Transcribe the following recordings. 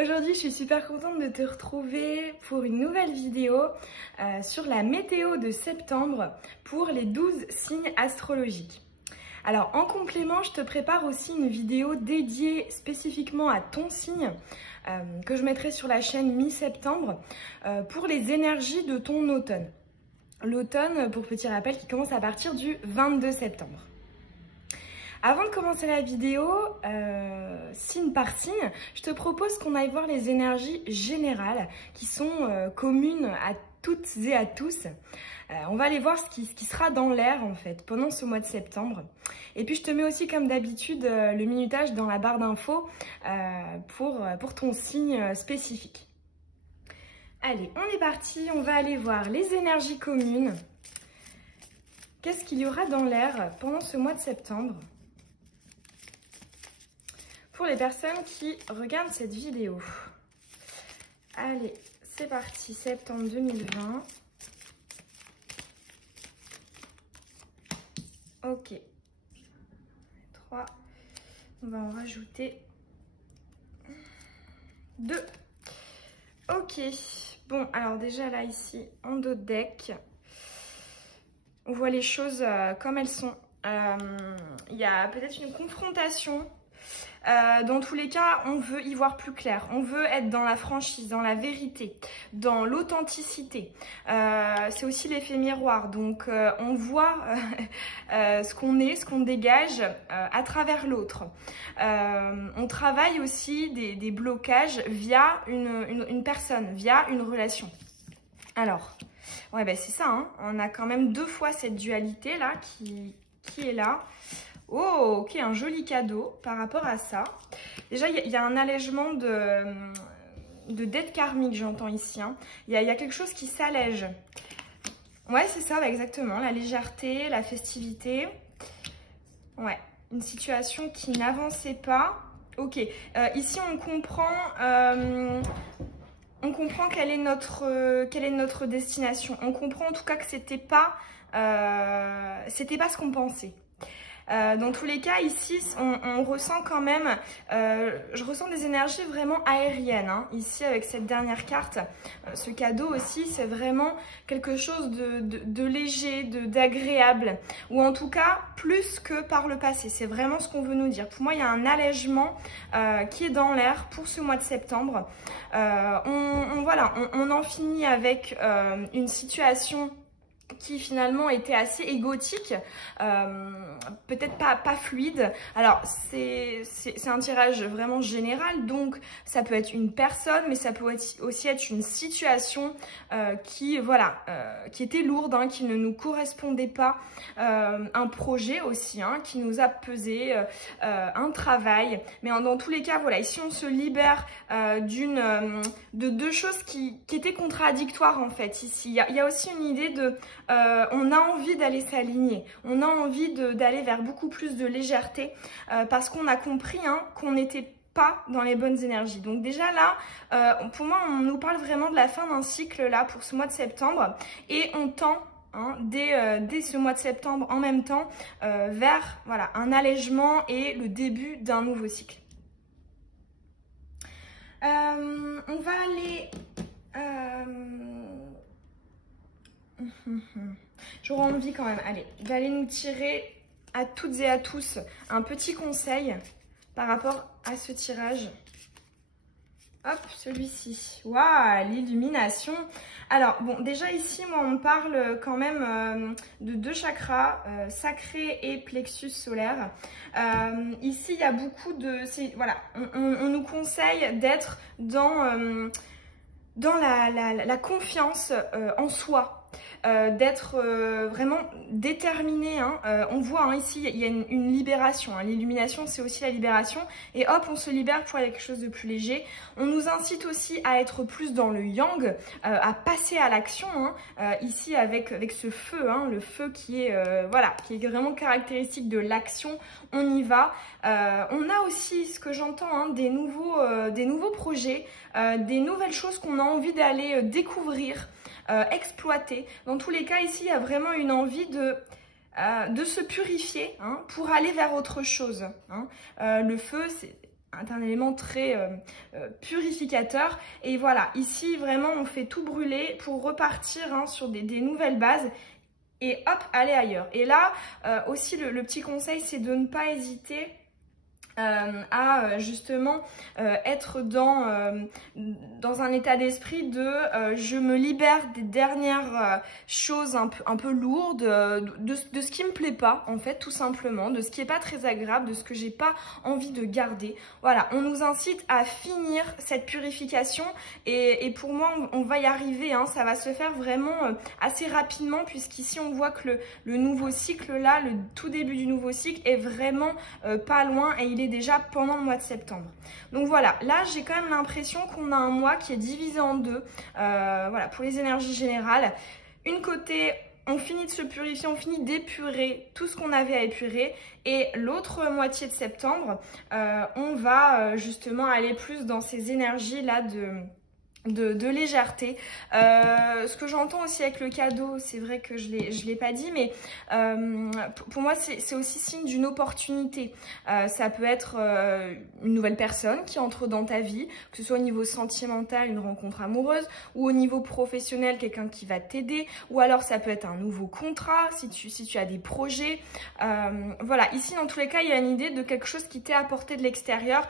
Aujourd'hui, je suis super contente de te retrouver pour une nouvelle vidéo sur la météo de septembre pour les 12 signes astrologiques. Alors, en complément, je te prépare aussi une vidéo dédiée spécifiquement à ton signe que je mettrai sur la chaîne mi-septembre pour les énergies de ton automne. L'automne, pour petit rappel, qui commence à partir du 22 septembre. Avant de commencer la vidéo, signe par signe, je te propose qu'on aille voir les énergies générales qui sont communes à toutes et à tous. On va aller voir ce qui sera dans l'air en fait pendant ce mois de septembre. Et puis je te mets aussi comme d'habitude le minutage dans la barre d'infos pour ton signe spécifique. Allez, on est parti, on va aller voir les énergies communes. Qu'est-ce qu'il y aura dans l'air pendant ce mois de septembre ? Pour les personnes qui regardent cette vidéo. Allez, c'est parti, septembre 2020. Ok. 3. On va en rajouter 2. Ok. Bon, alors déjà là, ici, en dos de deck, on voit les choses comme elles sont. Il y a peut-être une confrontation. Dans tous les cas, on veut y voir plus clair. On veut être dans la franchise, dans la vérité, dans l'authenticité. C'est aussi l'effet miroir. Donc, on voit ce qu'on est, ce qu'on dégage à travers l'autre. On travaille aussi des blocages via une personne, via une relation. Alors, ouais, ben c'est ça. Hein. On a quand même 2 fois cette dualité là qui est là. Oh, ok, un joli cadeau par rapport à ça. Déjà, il y a un allègement de dette karmique, j'entends ici. Hein. Il y a quelque chose qui s'allège. Ouais, c'est ça, bah, exactement. La légèreté, la festivité. Ouais, une situation qui n'avançait pas. Ok, ici, on comprend quelle est notre destination. On comprend en tout cas que c'était pas ce qu'on pensait. Dans tous les cas, ici, on ressent quand même, je ressens des énergies vraiment aériennes. Hein. Ici, avec cette dernière carte, ce cadeau aussi, c'est vraiment quelque chose de léger, d'agréable. Ou en tout cas, plus que par le passé. C'est vraiment ce qu'on veut nous dire. Pour moi, il y a un allègement qui est dans l'air pour ce mois de septembre. On en finit avec une situation qui finalement était assez égotique, peut-être pas fluide. Alors c'est un tirage vraiment général, donc ça peut être une personne, mais ça peut aussi être une situation qui était lourde, hein, qui ne nous correspondait pas, un projet aussi, hein, qui nous a pesé, un travail. Mais dans tous les cas, voilà, ici on se libère de 2 choses qui étaient contradictoires en fait. Ici, il y a aussi une idée de on a envie d'aller s'aligner, on a envie d'aller vers beaucoup plus de légèreté parce qu'on a compris, hein, qu'on n'était pas dans les bonnes énergies. Donc déjà là, pour moi, on nous parle vraiment de la fin d'un cycle là pour ce mois de septembre et on tend, hein, dès ce mois de septembre en même temps vers voilà, un allègement et le début d'un nouveau cycle. On va aller... J'aurais envie quand même, allez, d'aller nous tirer à toutes et à tous un petit conseil par rapport à ce tirage. Hop, celui-ci. Waouh, l'illumination. Alors, bon, déjà ici, moi, on me parle quand même de 2 chakras, sacré et plexus solaire. Ici, il y a beaucoup de... Voilà, on nous conseille d'être dans la confiance en soi. D'être vraiment déterminé, hein. On voit, hein, ici il y a une libération, hein. L'illumination c'est aussi la libération et hop on se libère pour aller à quelque chose de plus léger. On nous incite aussi à être plus dans le yang, à passer à l'action, hein. Ici avec ce feu, hein, le feu qui est qui est vraiment caractéristique de l'action. On y va. On a aussi ce que j'entends, hein, des nouveaux projets, des nouvelles choses qu'on a envie d'aller découvrir, exploiter. Dans tous les cas, ici, il y a vraiment une envie de se purifier, hein, pour aller vers autre chose. Hein. Le feu, un élément très purificateur. Et voilà, ici vraiment on fait tout brûler pour repartir hein, sur des nouvelles bases et hop, aller ailleurs. Et là aussi le petit conseil, c'est de ne pas hésiter à justement être dans un état d'esprit de je me libère des dernières choses un peu lourdes, de ce qui me plaît pas en fait, tout simplement, de ce qui est pas très agréable, de ce que j'ai pas envie de garder. Voilà, on nous incite à finir cette purification et pour moi on va y arriver, hein, ça va se faire vraiment assez rapidement puisqu'ici on voit que le nouveau cycle là, le tout début du nouveau cycle est vraiment pas loin et il est déjà pendant le mois de septembre. Donc voilà, là j'ai quand même l'impression qu'on a un mois qui est divisé en deux, voilà, pour les énergies générales. Une côté, on finit de se purifier, on finit d'épurer tout ce qu'on avait à épurer, et l'autre moitié de septembre, on va justement aller plus dans ces énergies là de légèreté. Ce que j'entends aussi avec le cadeau, c'est vrai que je l'ai pas dit, mais pour moi c'est aussi signe d'une opportunité. Ça peut être une nouvelle personne qui entre dans ta vie, que ce soit au niveau sentimental, une rencontre amoureuse, ou au niveau professionnel, quelqu'un qui va t'aider, ou alors ça peut être un nouveau contrat si tu as des projets. Voilà, ici dans tous les cas il y a une idée de quelque chose qui t'est apporté de l'extérieur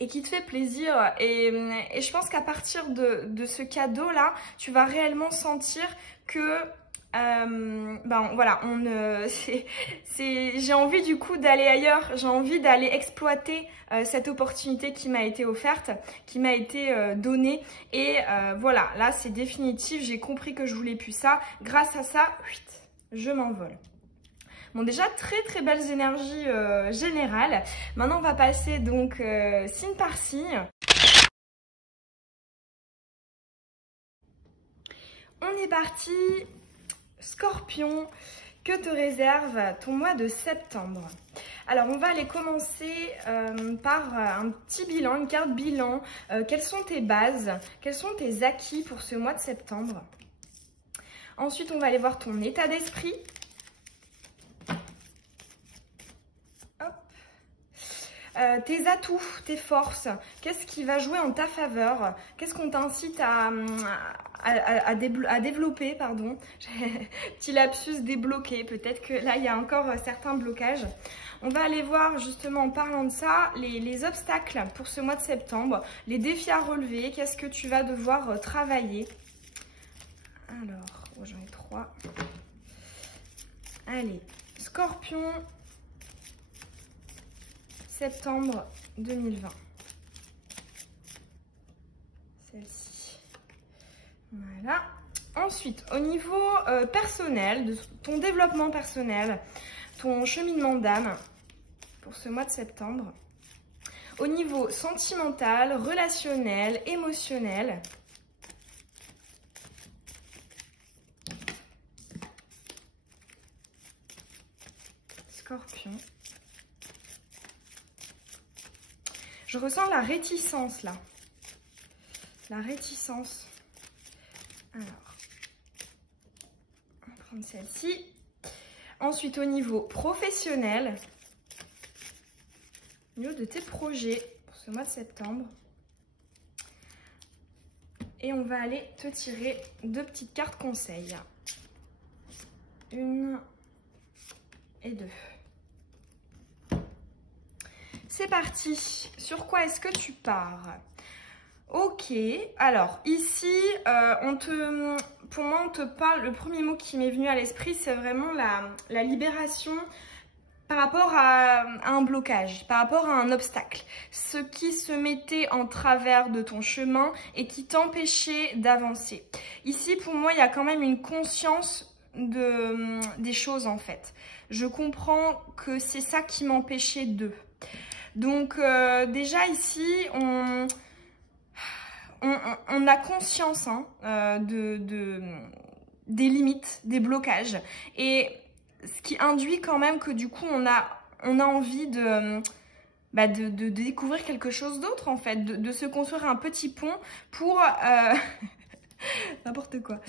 et qui te fait plaisir, et je pense qu'à partir de ce cadeau là, tu vas réellement sentir que ben voilà, j'ai envie du coup d'aller ailleurs, j'ai envie d'aller exploiter cette opportunité qui m'a été offerte, qui m'a été donnée, et voilà, là c'est définitif, j'ai compris que je voulais plus ça, grâce à ça, je m'envole. Bon, déjà très belles énergies générales. Maintenant on va passer donc signe par signe. On est parti. Scorpion, que te réserve ton mois de septembre? Alors on va aller commencer par un petit bilan, une carte bilan. Quelles sont tes bases? Quels sont tes acquis pour ce mois de septembre? Ensuite on va aller voir ton état d'esprit. Tes atouts, tes forces, qu'est-ce qui va jouer en ta faveur? Qu'est-ce qu'on t'incite à développer, pardon. Petit lapsus, débloquer, peut-être que là il y a encore certains blocages. On va aller voir justement en parlant de ça, les obstacles pour ce mois de septembre, les défis à relever, qu'est-ce que tu vas devoir travailler. Alors, oh, j'en ai 3. Allez, Scorpion, septembre 2020. Celle-ci. Voilà. Ensuite, au niveau personnel, de ton développement personnel, ton cheminement d'âme pour ce mois de septembre. Au niveau sentimental, relationnel, émotionnel. Scorpion. Je ressens la réticence là. La réticence. Alors, on va prendre celle-ci. Ensuite, au niveau professionnel, au niveau de tes projets pour ce mois de septembre. Et on va aller te tirer 2 petites cartes conseils. 1 et 2. C'est parti. Sur quoi est-ce que tu pars? Ok, alors ici, pour moi, on te parle, le premier mot qui m'est venu à l'esprit, c'est vraiment la libération par rapport à un blocage, par rapport à un obstacle. Ce qui se mettait en travers de ton chemin et qui t'empêchait d'avancer. Ici, pour moi, il y a quand même une conscience des choses en fait. Je comprends que c'est ça qui m'empêchait de. Donc déjà ici, on a conscience hein, des limites, des blocages. Et ce qui induit quand même que du coup, on a envie de découvrir quelque chose d'autre en fait. De se construire un petit pont pour... n'importe quoi.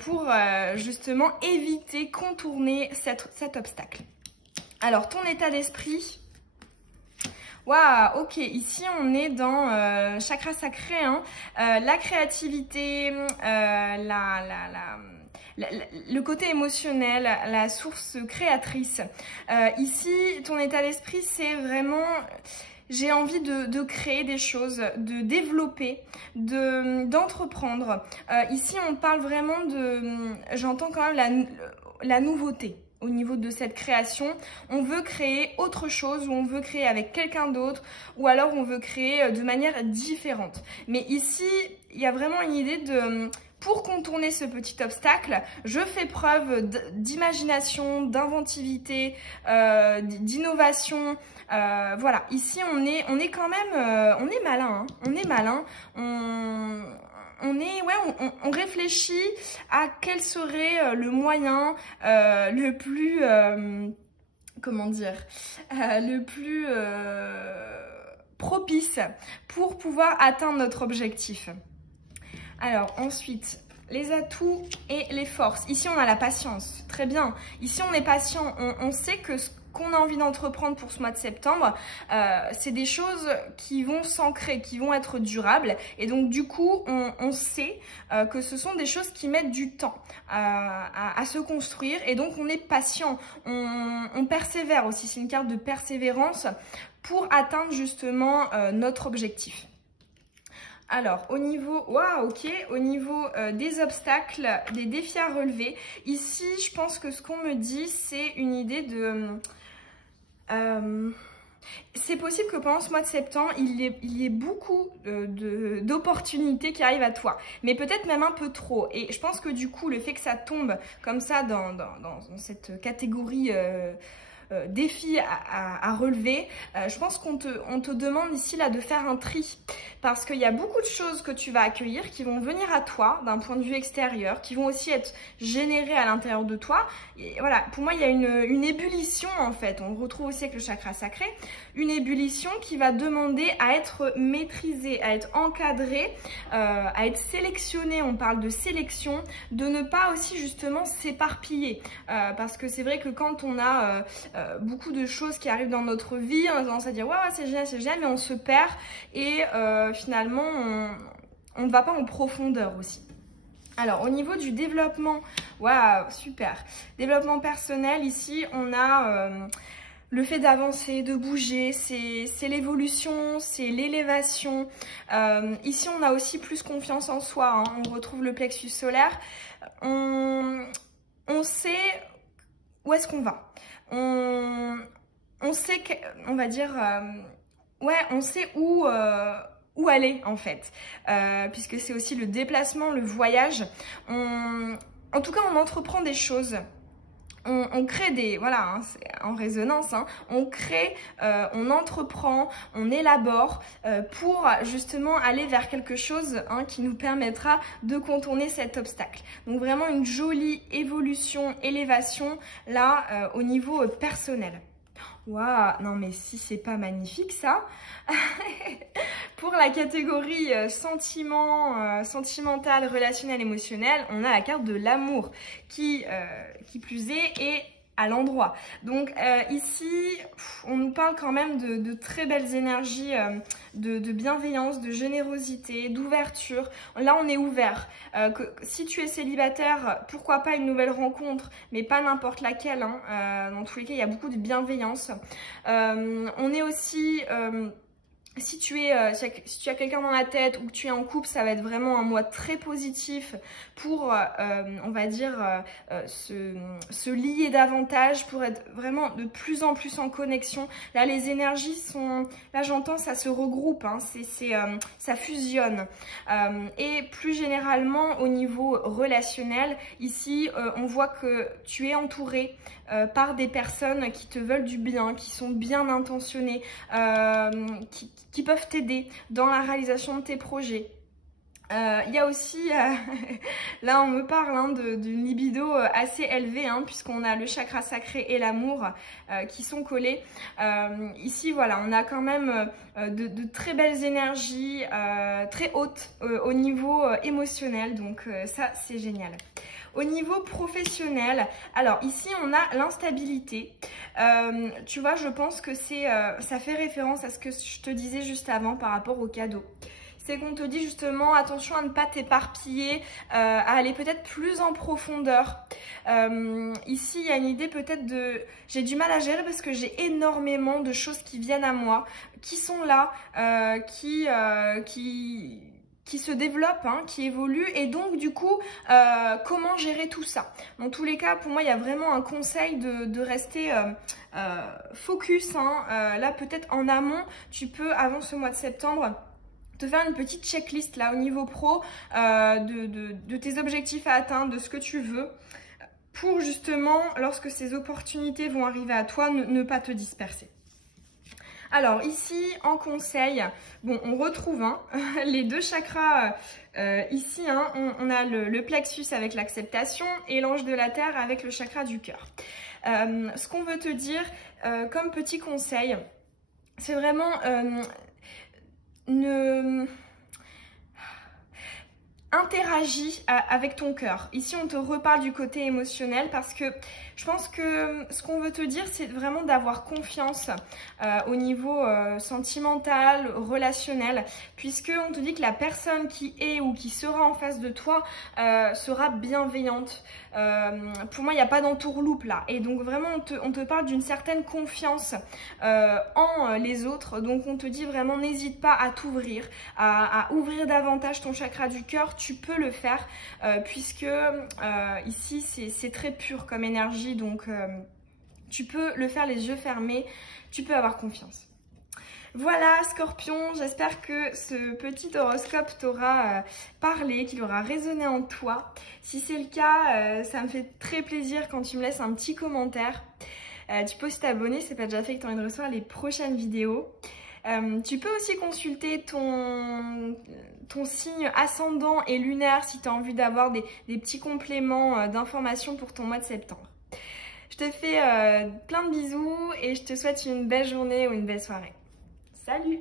Pour justement éviter, contourner cet obstacle. Alors, ton état d'esprit... Waouh, ok, ici on est dans chakra sacré, hein, la créativité, le côté émotionnel, la source créatrice. Ici, ton état d'esprit, c'est vraiment... J'ai envie de créer des choses, de développer, d'entreprendre. Ici, on parle vraiment de... J'entends quand même la nouveauté. Au niveau de cette création, on veut créer autre chose ou on veut créer avec quelqu'un d'autre ou alors on veut créer de manière différente. Mais ici, il y a vraiment une idée de... Pour contourner ce petit obstacle, je fais preuve d'imagination, d'inventivité, d'innovation. Voilà, ici on est quand même, on est malin, hein, on est malin, on réfléchit à quel serait le moyen le plus, comment dire, le plus propice pour pouvoir atteindre notre objectif. Alors ensuite, les atouts et les forces. Ici, on a la patience. Très bien. Ici, on est patient. On sait que ce qu'on a envie d'entreprendre pour ce mois de septembre, c'est des choses qui vont s'ancrer, qui vont être durables. Et donc, du coup, on sait que ce sont des choses qui mettent du temps à se construire. Et donc, on est patient. On persévère aussi. C'est une carte de persévérance pour atteindre justement notre objectif. Alors, au niveau, waouh, ok, au niveau des obstacles, des défis à relever, ici, je pense que ce qu'on me dit, c'est une idée de... c'est possible que pendant ce mois de septembre, il y ait beaucoup d'opportunités qui arrivent à toi, mais peut-être même un peu trop. Et je pense que du coup, le fait que ça tombe comme ça dans cette catégorie... défi à relever, je pense qu'on te demande ici là de faire un tri parce qu'il y a beaucoup de choses que tu vas accueillir qui vont venir à toi d'un point de vue extérieur, qui vont aussi être générées à l'intérieur de toi. Et voilà, pour moi il y a une ébullition en fait, on retrouve aussi avec le chakra sacré, une ébullition qui va demander à être maîtrisée, à être encadrée, à être sélectionnée, on parle de sélection, de ne pas aussi justement s'éparpiller parce que c'est vrai que quand on a beaucoup de choses qui arrivent dans notre vie, on a tendance à dire ouais, c'est génial, mais on se perd et finalement on ne va pas en profondeur aussi. Alors au niveau du développement, waouh, super, développement personnel, ici on a le fait d'avancer, de bouger, c'est l'évolution, c'est l'élévation. Ici on a aussi plus confiance en soi, hein. On retrouve le plexus solaire, on sait où est-ce qu'on va. On sait que, on va dire, ouais, on sait où aller en fait, puisque c'est aussi le déplacement, le voyage. En tout cas, on entreprend des choses. On crée des, voilà, hein, en résonance, hein, on crée, on entreprend, on élabore pour justement aller vers quelque chose hein, qui nous permettra de contourner cet obstacle. Donc vraiment une jolie évolution, élévation là au niveau personnel. Waouh, non mais si c'est pas magnifique ça. Pour la catégorie sentimental, relationnel, émotionnel, on a la carte de l'amour qui plus est à l'endroit. Donc ici, on nous parle quand même de très belles énergies, de bienveillance, de générosité, d'ouverture. Là, on est ouvert. Si tu es célibataire, pourquoi pas une nouvelle rencontre, mais pas n'importe laquelle. Hein. Dans tous les cas, il y a beaucoup de bienveillance. On est aussi... Si tu as quelqu'un dans la tête ou que tu es en couple, ça va être vraiment un mois très positif pour, on va dire, se lier davantage, pour être vraiment de plus en plus en connexion. Là, les énergies sont, là j'entends, ça se regroupe, hein, ça fusionne. Et plus généralement, au niveau relationnel, ici, on voit que tu es entouré par des personnes qui te veulent du bien, qui sont bien intentionnées, qui peuvent t'aider dans la réalisation de tes projets. Il y a aussi, là on me parle hein, d'une libido assez élevée, hein, puisqu'on a le chakra sacré et l'amour qui sont collés. Ici, voilà, on a quand même de très belles énergies, très hautes au niveau émotionnel, donc ça c'est génial. Au niveau professionnel, alors ici on a l'instabilité. Tu vois, je pense que ça fait référence à ce que je te disais juste avant par rapport au cadeau. C'est qu'on te dit justement attention à ne pas t'éparpiller, à aller peut-être plus en profondeur. Ici, il y a une idée peut-être de... J'ai du mal à gérer parce que j'ai énormément de choses qui viennent à moi, qui sont là, qui se développent, hein, qui évoluent, et donc du coup, comment gérer tout ça? Dans tous les cas, pour moi, il y a vraiment un conseil de rester focus. Hein. Là, peut-être en amont, tu peux, avant ce mois de septembre, te faire une petite checklist là au niveau pro de tes objectifs à atteindre, de ce que tu veux, pour justement, lorsque ces opportunités vont arriver à toi, ne pas te disperser. Alors ici, en conseil, bon, on retrouve hein, les deux chakras ici. Hein, on a le plexus avec l'acceptation et l'ange de la terre avec le chakra du cœur. Ce qu'on veut te dire comme petit conseil, c'est vraiment... interagis avec ton cœur. Ici, on te reparle du côté émotionnel parce que je pense que ce qu'on veut te dire, c'est vraiment d'avoir confiance au niveau sentimental, relationnel, puisque on te dit que la personne qui est ou qui sera en face de toi sera bienveillante. Pour moi, il n'y a pas d'entourloupe là. Et donc vraiment, on te parle d'une certaine confiance en les autres. Donc on te dit vraiment, n'hésite pas à t'ouvrir, à ouvrir davantage ton chakra du cœur. Tu peux le faire puisque ici, c'est très pur comme énergie. Donc tu peux le faire les yeux fermés. Tu peux avoir confiance. Voilà Scorpion, j'espère que ce petit horoscope t'aura parlé, qu'il aura résonné en toi. Si c'est le cas, ça me fait très plaisir quand tu me laisses un petit commentaire. Tu peux aussi t'abonner, si c'est pas déjà fait, que tu as envie de recevoir les prochaines vidéos. Tu peux aussi consulter ton signe ascendant et lunaire si tu as envie d'avoir des petits compléments d'informations pour ton mois de septembre. Je te fais plein de bisous et je te souhaite une belle journée ou une belle soirée. Salut!